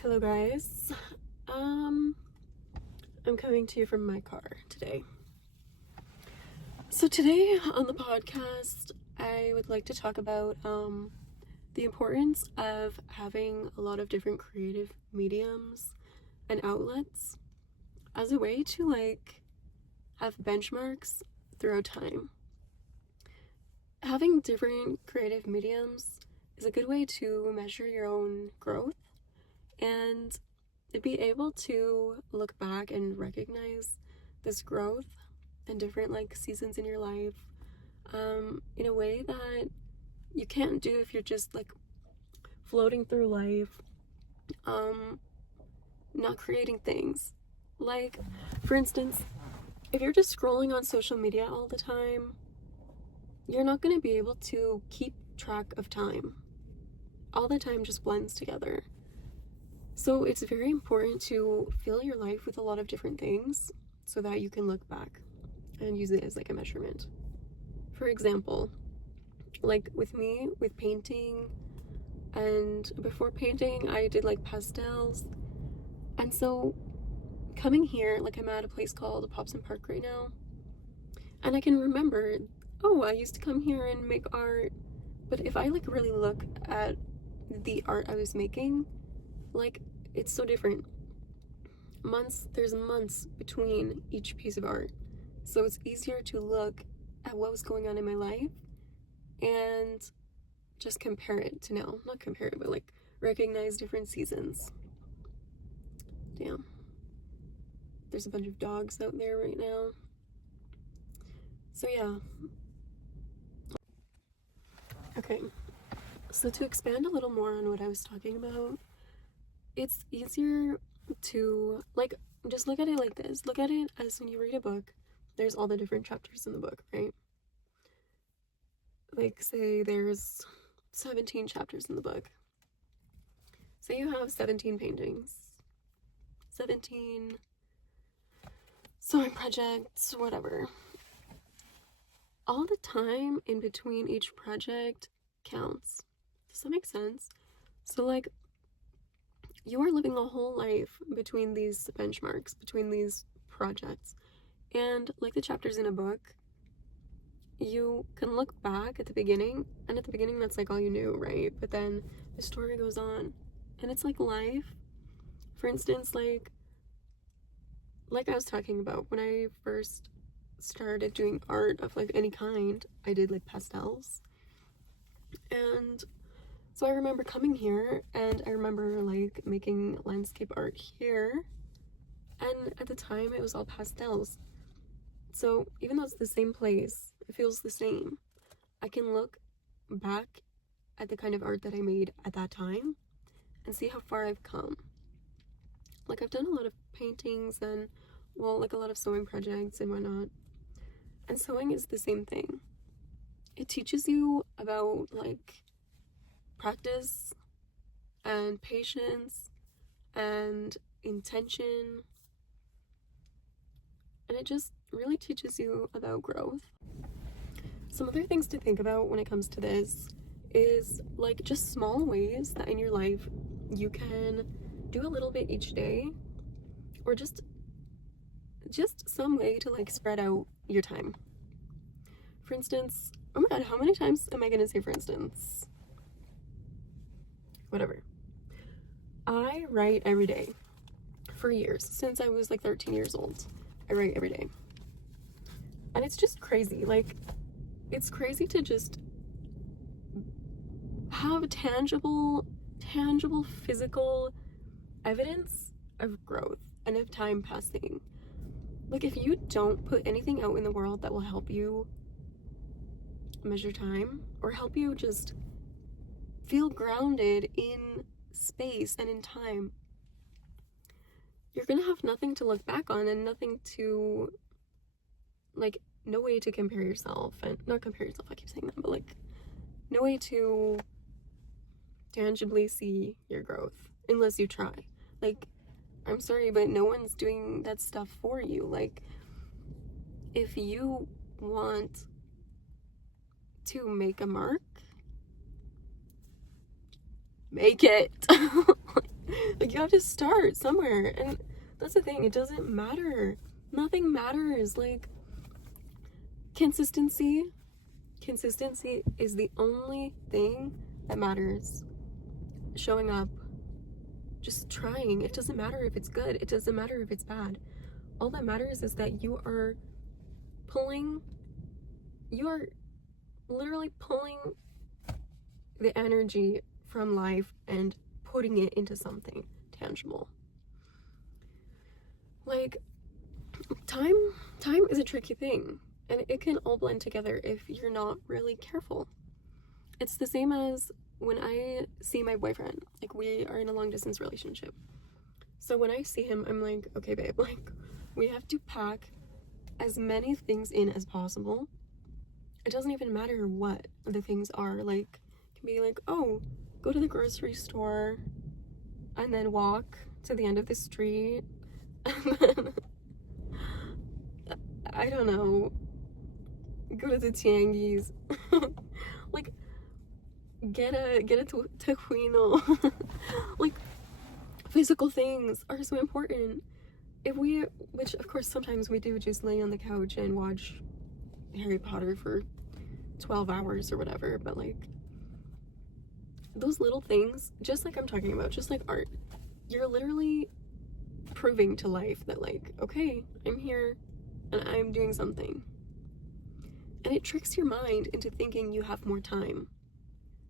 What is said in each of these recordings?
Hello guys. I'm coming to you from my car today. So today on the podcast, I would like to talk about the importance of having a lot of different creative mediums and outlets as a way to have benchmarks throughout time. Having different creative mediums is a good way to measure your own growth and be able to look back and recognize this growth and different seasons in your life in a way that you can't do if you're just floating through life, not creating things. For instance, if you're just scrolling on social media all the time, you're not going to be able to keep track of time. All the time just blends together. So it's very important to fill your life with a lot of different things so that you can look back and use it as a measurement. For example, with me, with painting, and before painting, I did pastels. And so coming here, I'm at a place called Pops and Park right now, and I can remember, I used to come here and make art. But if I really look at the art I was making, it's so different. There's months between each piece of art. So it's easier to look at what was going on in my life and just compare it to now. Not compare it, but recognize different seasons. Damn. There's a bunch of dogs out there right now. So yeah. Okay. So to expand a little more on what I was talking about, it's easier to just look at it like this. Look at it as when you read a book, there's all the different chapters in the book, right? Say there's 17 chapters in the book. Say you have 17 paintings, 17 sewing projects, whatever. All the time in between each project counts. Does that make sense? So you are living a whole life between these benchmarks, between these projects. And the chapters in a book, you can look back at the beginning, and at the beginning that's all you knew, right? But then the story goes on, and it's life. For instance, I was talking about, when I first started doing art of any kind, I did pastels. And so I remember coming here, and I remember making landscape art here, and at the time it was all pastels. So even though it's the same place, it feels the same. I can look back at the kind of art that I made at that time and see how far I've come. I've done a lot of paintings and a lot of sewing projects and whatnot. And sewing is the same thing. It teaches you about practice and patience and intention, and it just really teaches you about growth. Some other things to think about when it comes to this is just small ways that in your life you can do a little bit each day, or just some way to spread out your time. For instance, oh my god, how many times am I gonna say for instance? Whatever. I write every day for years. Since I was 13 years old, I write every day. And it's just crazy. It's crazy to just have tangible, physical evidence of growth and of time passing. If you don't put anything out in the world that will help you measure time or help you just feel grounded in space and in time, you're gonna have nothing to look back on and nothing to no way to compare yourself, and not compare yourself, I keep saying that, but no way to tangibly see your growth unless you try. I'm sorry, but no one's doing that stuff for you. If you want to make a mark, make it. Like, you have to start somewhere. And that's the thing, it doesn't matter. Nothing matters. Like, consistency is the only thing that matters. Showing up, just trying. It doesn't matter if it's good, it doesn't matter if it's bad. All that matters is that you are literally pulling the energy from life and putting it into something tangible. Like, time is a tricky thing, and it can all blend together if you're not really careful. It's the same as when I see my boyfriend. Like, we are in a long distance relationship, so when I see him, I'm like, okay babe, like, we have to pack as many things in as possible. It doesn't even matter what the things are. Like, it can be like, oh, go to the grocery store and then walk to the end of the street and then I don't know, go to the Tianguis. Like, get a tejuino. Like, physical things are so important. Which of course sometimes we do, just lay on the couch and watch Harry Potter for 12 hours or whatever, but like, those little things, just like I'm talking about, just like art, you're literally proving to life that, like, okay, I'm here and I'm doing something. And it tricks your mind into thinking you have more time,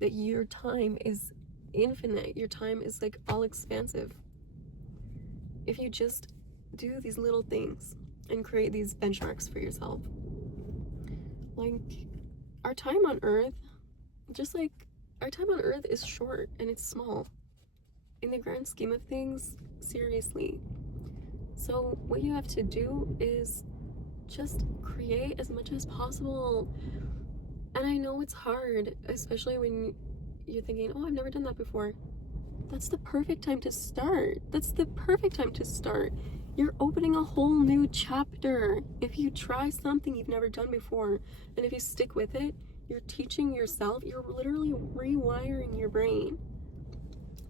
that your time is infinite, your time is like all expansive. If you just do these little things and create these benchmarks for yourself. Like, our time on earth is short and it's small in the grand scheme of things, seriously. So what you have to do is just create as much as possible. And I know it's hard, especially when you're thinking, oh, I've never done that before. That's the perfect time to start. You're opening a whole new chapter if you try something you've never done before. And if you stick with it, you're teaching yourself, you're literally rewiring your brain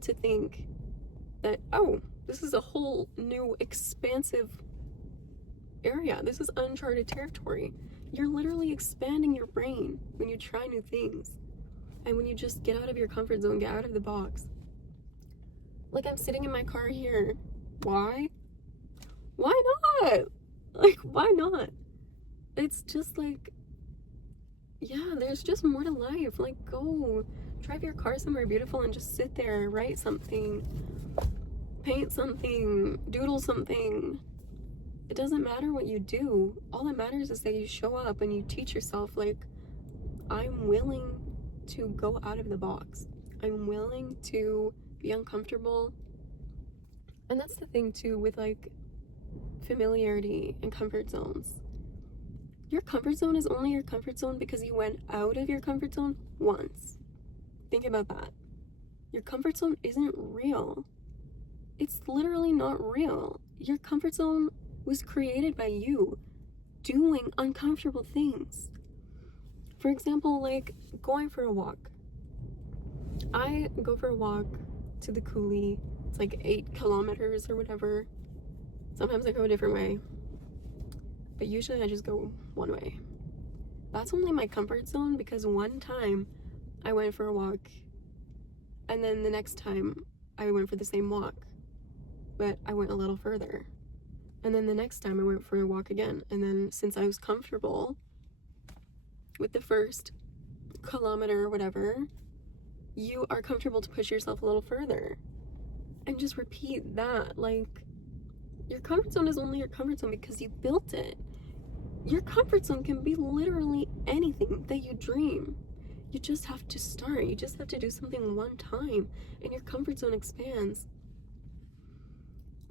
to think that, oh, this is a whole new expansive area. This is uncharted territory. You're literally expanding your brain when you try new things. And when you just get out of your comfort zone, get out of the box. Like, I'm sitting in my car here. Why? Why not? Like, why not? It's just like, yeah, there's just more to life. Like, go drive your car somewhere beautiful and just sit there, write something, paint something, doodle something. It doesn't matter what you do. All that matters is that you show up and you teach yourself, like, I'm willing to go out of the box. I'm willing to be uncomfortable. And that's the thing too with, like, familiarity and comfort zones. Your comfort zone is only your comfort zone because you went out of your comfort zone once. Think about that. Your comfort zone isn't real. It's literally not real. Your comfort zone was created by you doing uncomfortable things. For example, like going for a walk. I go for a walk to the coulee. It's like 8 kilometers or whatever. Sometimes I go a different way, but usually I just go one way. That's only my comfort zone because one time I went for a walk and then the next time I went for the same walk, but I went a little further. And then the next time I went for a walk again. And then since I was comfortable with the first kilometer or whatever, you are comfortable to push yourself a little further. And just repeat that. Like, your comfort zone is only your comfort zone because you built it. Your comfort zone can be literally anything that you dream. You just have to start. You just have to do something one time and your comfort zone expands.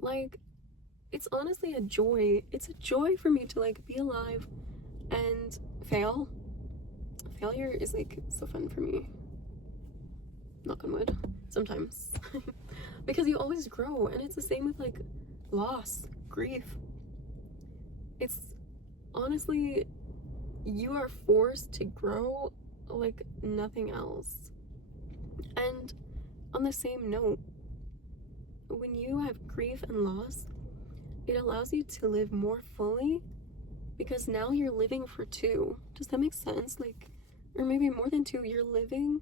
Like, it's honestly a joy. It's a joy for me to, like, be alive and fail. Failure is, like, so fun for me. Knock on wood. Sometimes. Because you always grow, and it's the same with, like, loss, grief. It's honestly, you are forced to grow like nothing else. And on the same note, you have grief and loss, it allows you to live more fully, because now you're living for two. Does that make sense? Like, or maybe more than two. You're living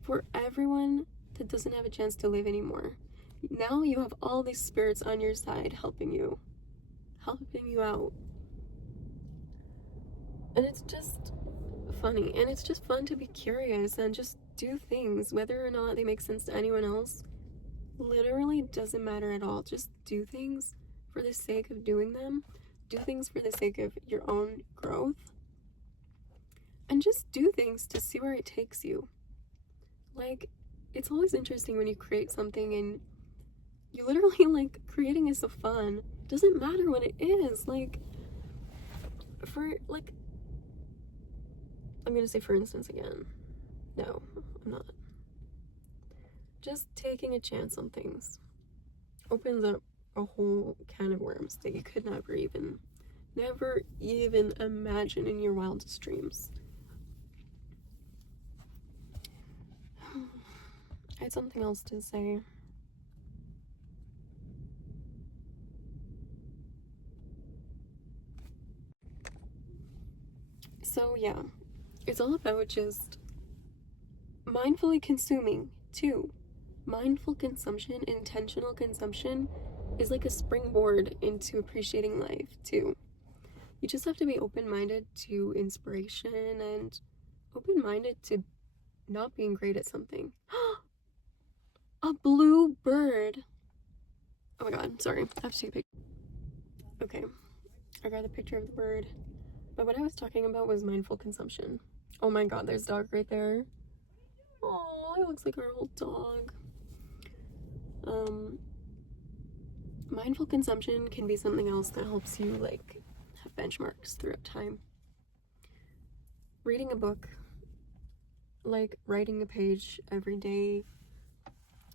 for everyone that doesn't have a chance to live anymore. Now you have all these spirits on your side helping you out. And it's just funny, and it's just fun to be curious and just do things, whether or not they make sense to anyone else. Literally doesn't matter at all. Just do things for the sake of doing them. Do things for the sake of your own growth. And just do things to see where it takes you. Like, it's always interesting when you create something and you literally, like, creating is so fun. It doesn't matter what it is. Like, I'm gonna say for instance again. No, I'm not. Just taking a chance on things opens up a whole can of worms that you could never even imagine in your wildest dreams. I had something else to say. So yeah, it's all about just mindfully consuming too. Mindful consumption, intentional consumption is like a springboard into appreciating life too. You just have to be open-minded to inspiration and open-minded to not being great at something. A blue bird. Oh my god, sorry. I have to take a picture. Okay, I got a picture of the bird. But what I was talking about was mindful consumption. Oh my god, there's a dog right there. Oh, it looks like our old dog. Mindful consumption can be something else that helps you, like, have benchmarks throughout time. Reading a book, like writing a page every day,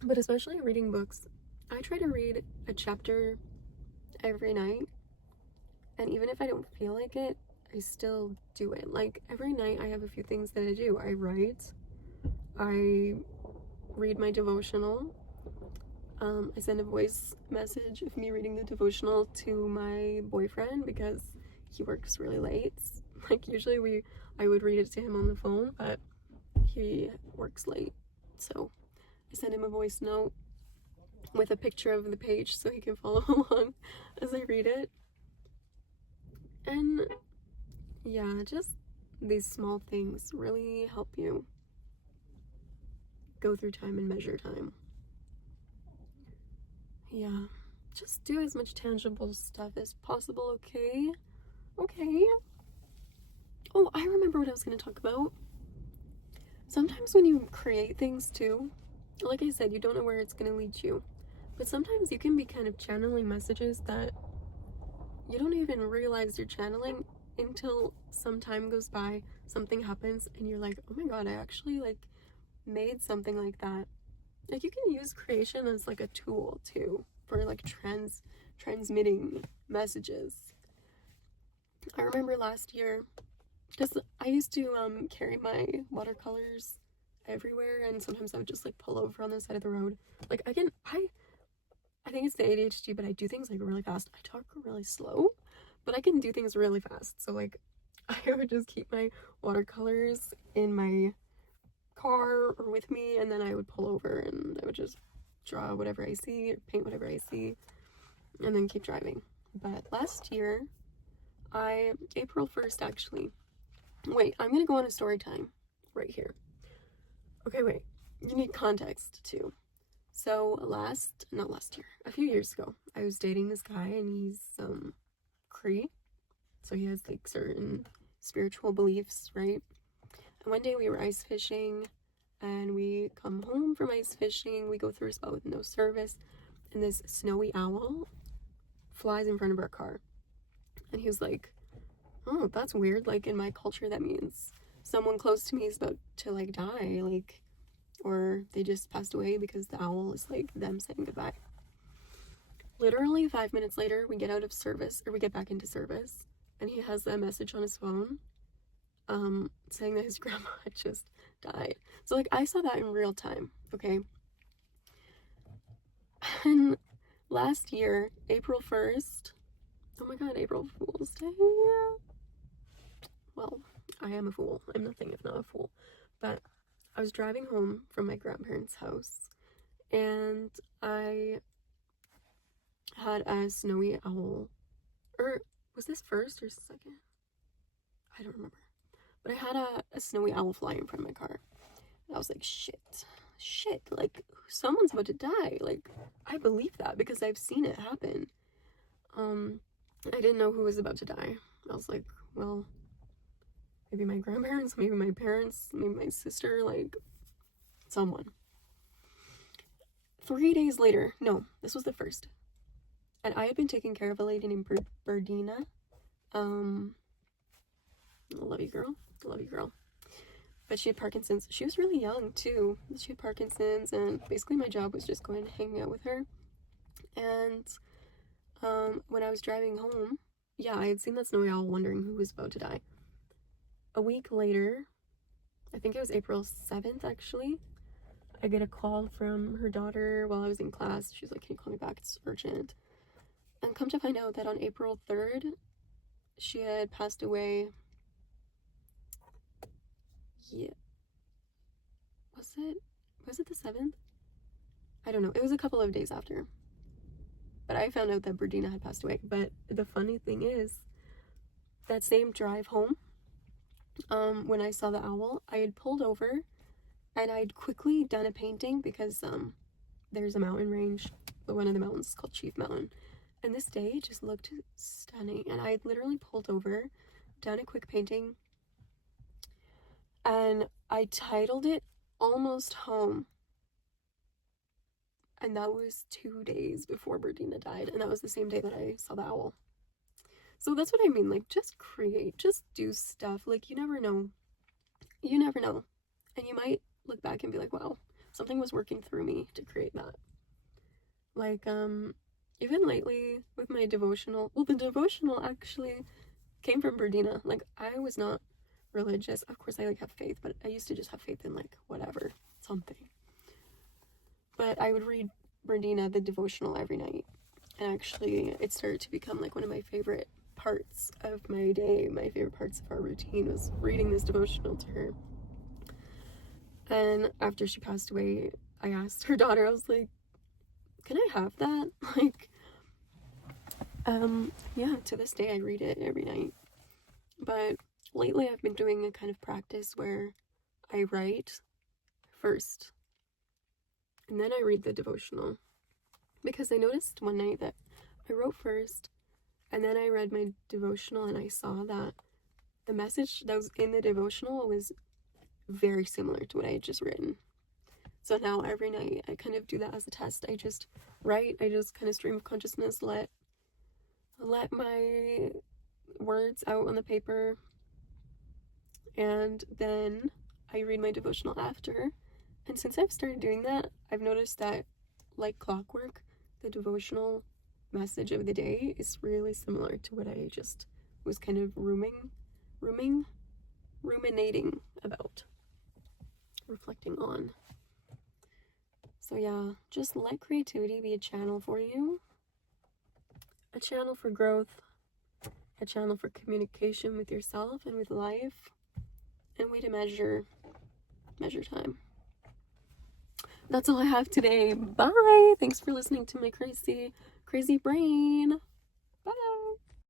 but especially reading books. I try to read a chapter every night, and even if I don't feel like it, I still do it. Like, every night I have a few things that I do. I write, I read my devotional, I send a voice message of me reading the devotional to my boyfriend because he works really late. Like, usually I would read it to him on the phone, but he works late, so I send him a voice note with a picture of the page so he can follow along as I read it. And yeah, just these small things really help you go through time and measure time. Yeah, just do as much tangible stuff as possible, okay? Okay. Oh, I remember what I was going to talk about. Sometimes when you create things too, like I said, you don't know where it's going to lead you. But sometimes you can be kind of channeling messages that you don't even realize you're channeling until some time goes by, something happens, and you're like, oh my god, I actually, like, made something like that. Like, you can use creation as, like, a tool too for, like, transmitting messages. I remember last year, because I used to carry my watercolors everywhere, and sometimes I would just, like, pull over on the side of the road. Like, I think it's the ADHD, but I do things, like, really fast. I talk really slow, but I can do things really fast. So, like, I would just keep my watercolors in my car or with me, and then I would pull over and I would just draw whatever I see or paint whatever I see and then keep driving. But last year, April 1st actually, wait, I'm gonna go on a story time right here. Okay, wait, you need context too. So a few years ago, I was dating this guy, and he's Cree, so he has, like, certain spiritual beliefs, right? And one day we were ice fishing, and we come home from ice fishing, we go through a spot with no service, and this snowy owl flies in front of our car. And he was like, oh, that's weird, like, in my culture that means someone close to me is about to, like, die, like, or they just passed away, because the owl is, like, them saying goodbye. Literally 5 minutes later, we get back into service, and he has a message on his phone saying that his grandma had just died. So, like, I saw that in real time, okay? And last year, April 1st. Oh my god, April Fool's Day. Well, I am a fool. I'm nothing if not a fool. But I was driving home from my grandparents' house, and I had a snowy owl. Or was this first or second? I don't remember. But I had a snowy owl fly in front of my car. And I was like, shit, like, someone's about to die. Like, I believe that because I've seen it happen. I didn't know who was about to die. I was like, well, maybe my grandparents, maybe my parents, maybe my sister, like, someone. 3 days later, no, this was the first. And I had been taking care of a lady named Berdina. I love you, girl. I love you, girl. But she had Parkinson's. She was really young, too. She had Parkinson's, and basically my job was just going to hang out with her. And when I was driving home, yeah, I had seen that snowy owl wondering who was about to die. A week later, I think it was April 7th, actually, I get a call from her daughter while I was in class. She's like, can you call me back? It's urgent. And come to find out that on April 3rd, she had passed away. Yeah. Was it the 7th? I don't know. It was a couple of days after. But I found out that Berdina had passed away. But the funny thing is, that same drive home, when I saw the owl, I had pulled over and I'd quickly done a painting because there's a mountain range, but one of the mountains is called Chief Mountain. And this day just looked stunning. And I literally pulled over, done a quick painting, and I titled it Almost Home. And that was 2 days before Berdina died. And that was the same day that I saw the owl. So that's what I mean. Like, just create. Just do stuff. Like, you never know. You never know. And you might look back and be like, wow, something was working through me to create that. Like, even lately with my devotional. Well, the devotional actually came from Berdina. Like, I was not religious. Of course, I, like, have faith. But I used to just have faith in, like, whatever. Something. But I would read Berdina, the devotional, every night. And actually, it started to become, like, one of my favorite parts of my day. My favorite parts of our routine was reading this devotional to her. And after she passed away, I asked her daughter, I was like, can I have that? Like, yeah, to this day, I read it every night. But lately, I've been doing a kind of practice where I write first. And then I read the devotional. Because I noticed one night that I wrote first, and then I read my devotional, and I saw that the message that was in the devotional was very similar to what I had just written. So now every night I kind of do that as a test. I just write, I just kind of stream of consciousness, let my words out on the paper, and then I read my devotional after. And since I've started doing that, I've noticed that, like clockwork, the devotional message of the day is really similar to what I just was kind of ruminating about, reflecting on. So yeah, just let creativity be a channel for you, a channel for growth, a channel for communication with yourself and with life, and a way to measure time. That's all I have today. Bye. Thanks for listening to my crazy brain.